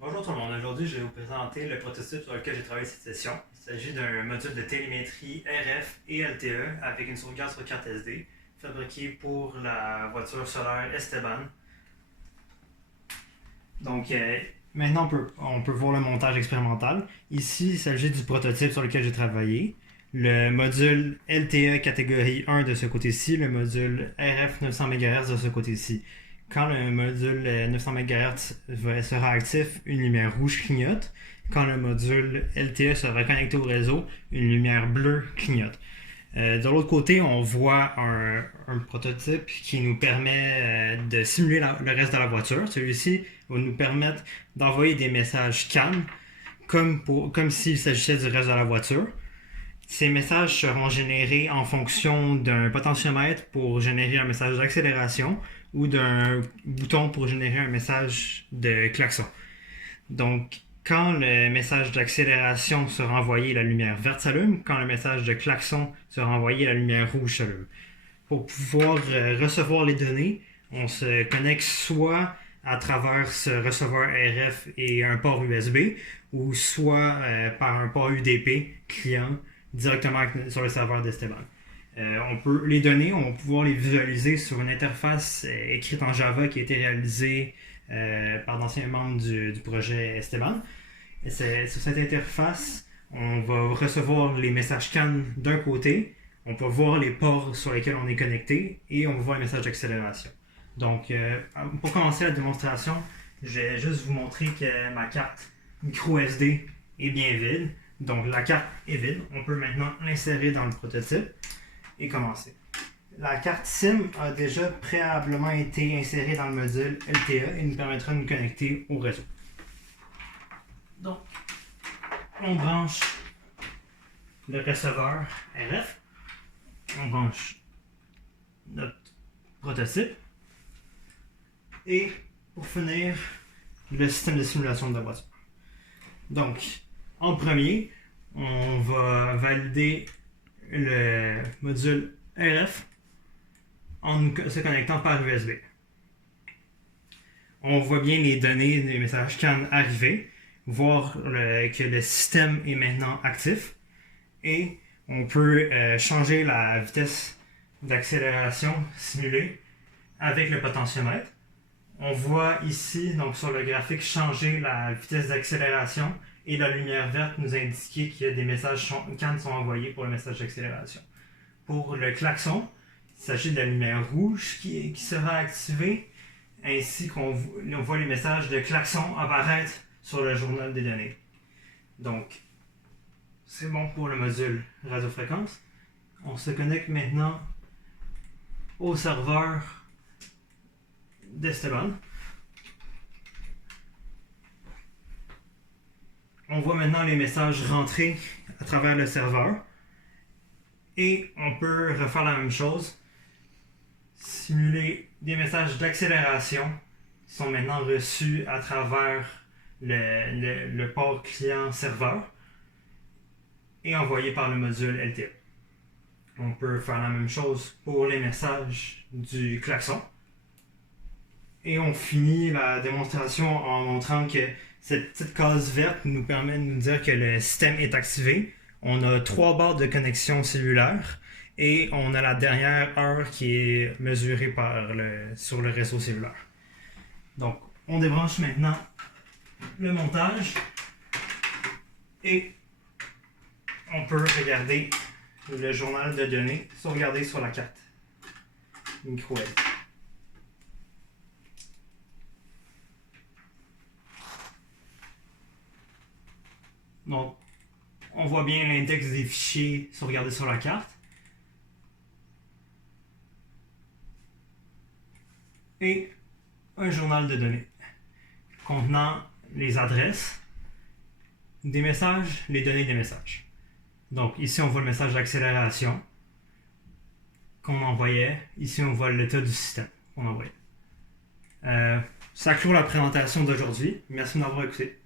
Bonjour tout le monde, aujourd'hui je vais vous présenter le prototype sur lequel j'ai travaillé cette session. Il s'agit d'un module de télémétrie RF et LTE avec une sauvegarde sur carte SD fabriqué pour la voiture solaire Esteban. Donc maintenant on peut voir le montage expérimental. Ici il s'agit du prototype sur lequel j'ai travaillé. Le module LTE catégorie 1 de ce côté-ci, le module RF 900 MHz de ce côté-ci. Quand le module 900 MHz sera actif, une lumière rouge clignote. Quand le module LTE sera connecté au réseau, une lumière bleue clignote. De l'autre côté, on voit un prototype qui nous permet de simuler le reste de la voiture. Celui-ci va nous permettre d'envoyer des messages CAN comme s'il s'agissait du reste de la voiture. Ces messages seront générés en fonction d'un potentiomètre pour générer un message d'accélération ou d'un bouton pour générer un message de klaxon. Donc, quand le message d'accélération sera envoyé, la lumière verte s'allume. Quand le message de klaxon sera envoyé, la lumière rouge s'allume. Pour pouvoir recevoir les données, on se connecte soit à travers ce receveur RF et un port USB, ou soit par un port UDP client directement sur le serveur d'Esteban. Les données, on va pouvoir les visualiser sur une interface écrite en Java qui a été réalisée par d'anciens membres du projet Esteban. Sur cette interface, on va recevoir les messages CAN d'un côté, on peut voir les ports sur lesquels on est connecté et on va voir les messages d'accélération. Donc, pour commencer la démonstration, je vais juste vous montrer que ma carte micro SD est bien vide. Donc, la carte est vide. On peut maintenant l'insérer dans le prototype et commencer. La carte SIM a déjà préalablement été insérée dans le module LTE et nous permettra de nous connecter au réseau. Donc, on branche le receveur RF, on branche notre prototype et pour finir, le système de simulation de la voiture. Donc, en premier, on va valider le module RF en se connectant par USB. On voit bien les données des messages CAN arriver, voir que le système est maintenant actif et on peut changer la vitesse d'accélération simulée avec le potentiomètre. On voit ici, donc sur le graphique, changer la vitesse d'accélération et la lumière verte nous indiquer qu'il y a des messages CAN sont envoyés pour le message d'accélération. Pour le klaxon, il s'agit de la lumière rouge qui sera activée, ainsi qu'on voit les messages de klaxon apparaître sur le journal des données. Donc, c'est bon pour le module radiofréquence. On se connecte maintenant au serveur d'Esteban. On voit maintenant les messages rentrer à travers le serveur. Et on peut refaire la même chose. Simuler des messages d'accélération qui sont maintenant reçus à travers le port client-serveur et envoyés par le module LTE. On peut faire la même chose pour les messages du klaxon. Et on finit la démonstration en montrant que cette petite case verte nous permet de nous dire que le système est activé. On a 3 barres de connexion cellulaire et on a la dernière heure qui est mesurée sur le réseau cellulaire. Donc, on débranche maintenant le montage et on peut regarder le journal de données sauvegardé sur la carte micro SD. Donc, on voit bien l'index des fichiers sauvegardés sur la carte. Et un journal de données contenant les adresses, des messages, les données des messages. Donc ici on voit le message d'accélération qu'on envoyait. Ici on voit l'état du système qu'on envoyait. Ça clôt la présentation d'aujourd'hui. Merci de m'avoir écouté.